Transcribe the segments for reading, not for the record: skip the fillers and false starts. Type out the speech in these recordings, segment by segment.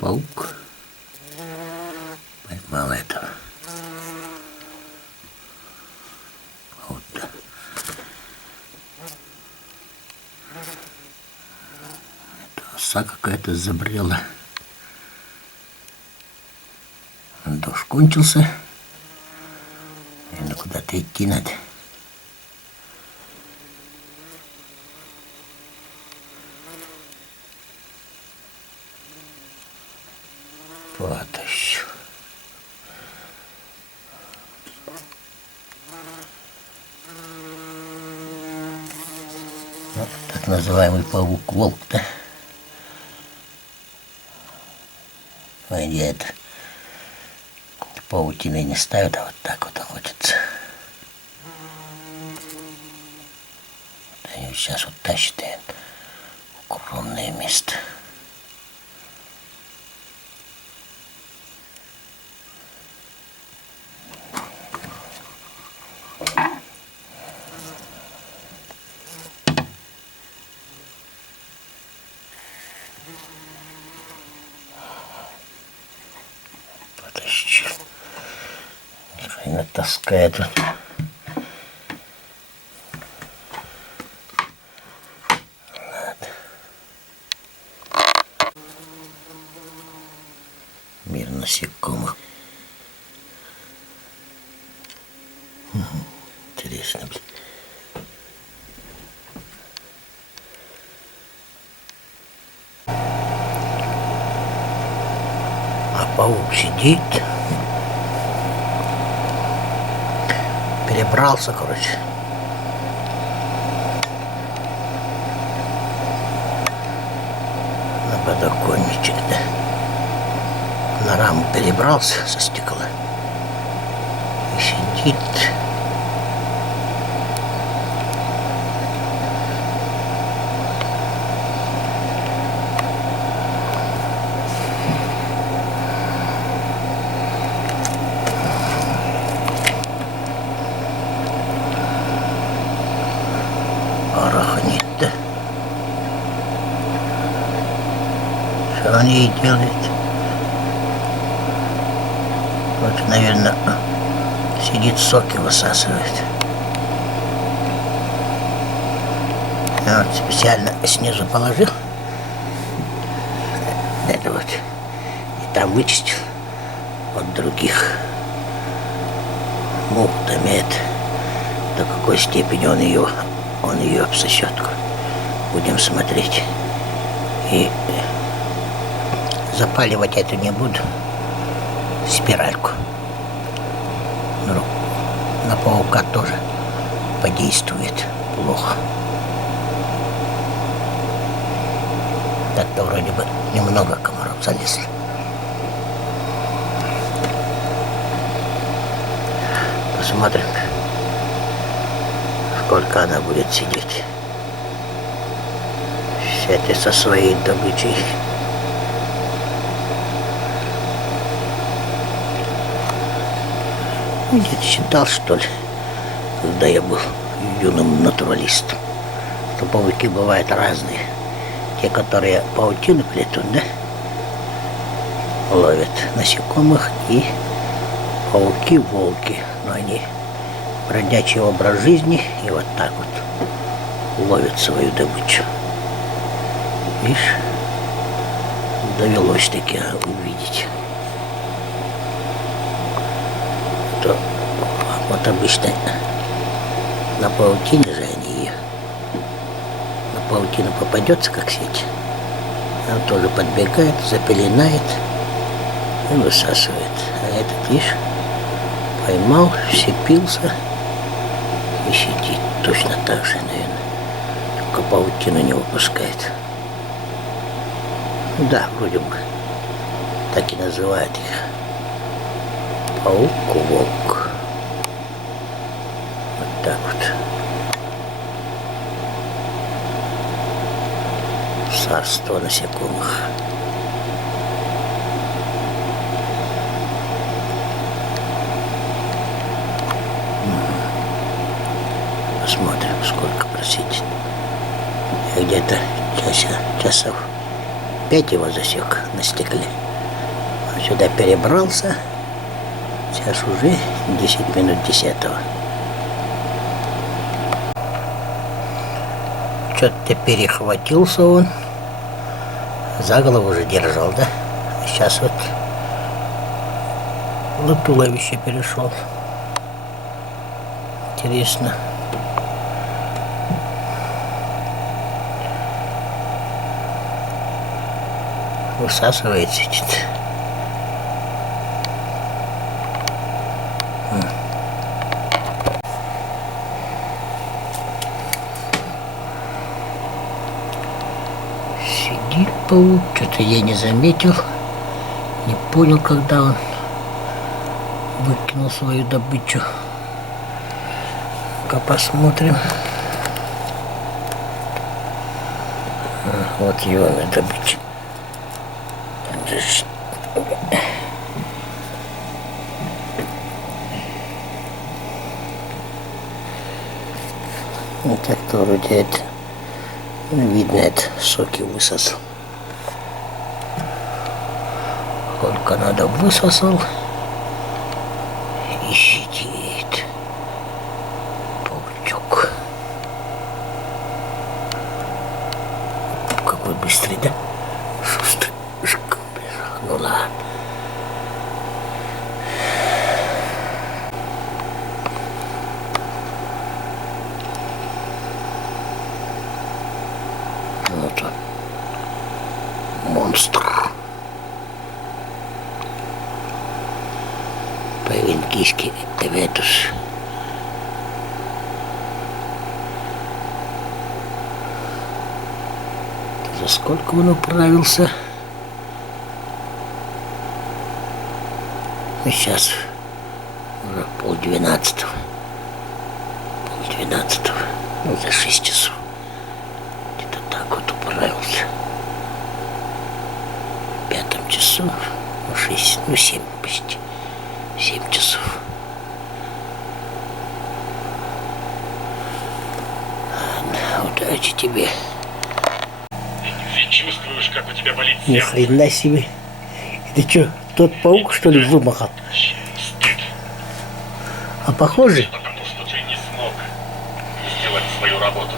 Паук поймал этого. Вот. Это оса какая-то забрела. Дождь кончился. Наверное, куда-то идти надо. Потащу. Вот так называемый паук-волк, да? Ой, где это? Паутины не ставят, а вот так вот охотятся. Вот они сейчас вот тащат в укромное место. Потащу. Натаскает тут. Мир насекомых. Интересно, блин. А паук сидит. Перебрался, короче. На подоконничек, да. На раму перебрался со стекла. И сидит. Арахнит-то. Что он ей делает? Вот, наверное, сидит, соки высасывает. Я вот специально снизу положил. Это вот. И там вычистил от других мух, томет. До какой степени он ее обсосет. Будем смотреть. И запаливать эту не буду. Спиральку. Ну, на паука тоже подействует плохо. Так-то вроде бы немного комаров залезли. Посмотрим, сколько она будет сидеть. Сядет со своей добычей. Где-то считал, что ли, когда я был юным натуралистом, что пауки бывают разные. Те, которые паутину плетут, да, ловят насекомых, и пауки-волки. Но они бродячий образ жизни и вот так вот ловят свою добычу. Видишь, довелось таки увидеть. То вот обычно на паутине же они ее. На паутину попадется как сеть. Она тоже подбегает, запеленает и высасывает. А этот, видишь, поймал, вцепился и сидит точно так же, наверное. Только паутину не выпускает. Да, вроде бы так и называют их. Паук-волк. Вот так вот. Царство насекомых. Посмотрим, сколько просидит. Я где-то часов 5 его засек на стекле. Сюда перебрался. Сейчас уже 10 минут 10-го. Что-то перехватился он. За голову уже держал, да? Сейчас вот на туловище перешел. Интересно. Высасывается что-то. Сидит паук, что-то я не заметил, не понял, когда он выкинул свою добычу. Ну-ка посмотрим. Вот его добыча. Вот как-то вроде это, видно, это соки высосал. Сколько надо высосал и сидит паучок. Какой быстрый, да? Шустрый. Ну ладно. Вот он. Монстр. Павинкийский эветус. За сколько он управился? Ну, сейчас уже 11:30. 11:30. Ну, за 6 часов. Где-то так вот управился. В 5 часу. Ну, 6, ну, 7 почти. 7 часов. Ладно, удачи тебе. Ты чувствуешь, как у тебя болит Ни сердце? хрена себе. Это что, тот паук, что ли, вымахал? Стыд, А похоже? потому что ты не смог сделать свою работу.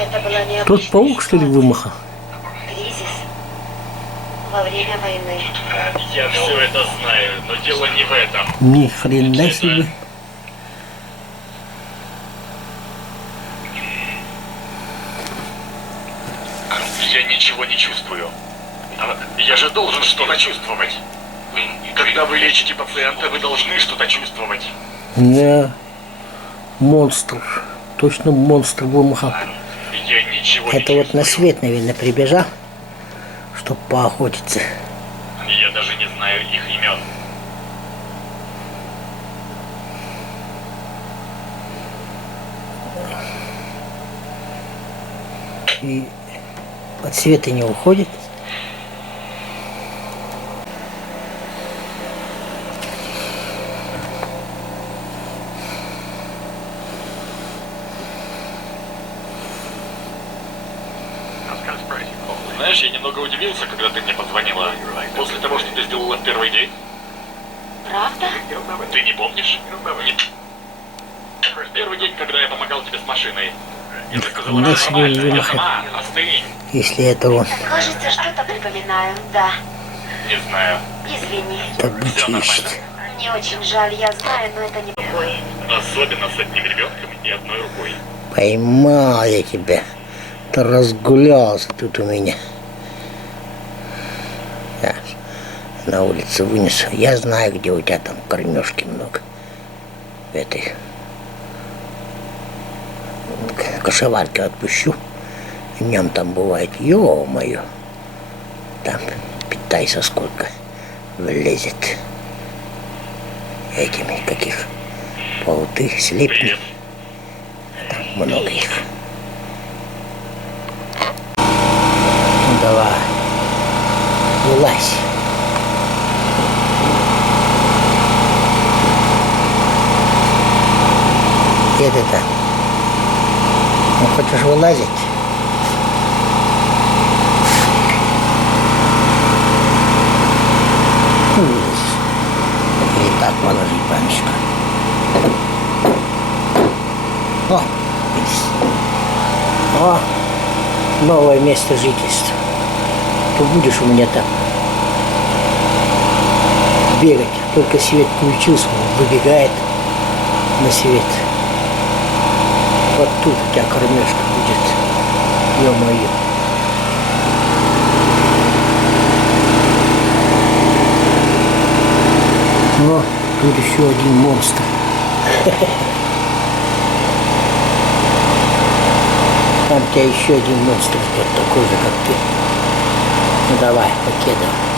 Это была необычная Тот паук, что ли, ситуация. вымахал? Кризис во время войны. Я все это знаю, но дело не в этом. Ни хрена себе. Я ничего не чувствую. А я же должен что-то чувствовать. Когда вы лечите пациента, вы должны что-то чувствовать. Да. Монстр. Точно монстр вымахал. Я ничего не Это вот на чувствую. свет, наверное, прибежал, чтоб поохотиться. Я даже не знаю их имен. И от света не уходит. Знаешь, я немного удивился, когда ты мне позвонила. После того, что ты сделала в первый день. Правда? Ты не помнишь? Нет. Первый день, когда я помогал тебе с машиной. Я сказала, Да, что нормально, сегодня я выход. сама, остынь. Если это он, Кажется, что-то припоминаю. Да. Не знаю. Извини. добычу ищет. Мне очень жаль, я знаю, но это не такое. Особенно с одним ребенком и одной рукой. Поймал я тебя. Ты разгулялся тут у меня. Сейчас на улицу вынесу. Я знаю, где у тебя там кормежки много. В этой кошеварке отпущу. Днем там бывает, ё-моё. Там питайся сколько влезет. Этими каких полты, слепни. Привет. Там много их. Ну давай. Вылазь. Где ты там? Ну, хочешь вылазить? И так положить панечка. О, видишь. О, новое место жительства. То будешь у меня там бегать. Только свет включился, он выбегает на свет. Вот тут у тебя кормежка будет. Ё-моё. Но тут еще один монстр. Там у тебя еще один монстр ждет, такой же, как ты. Ну давай, покедывай.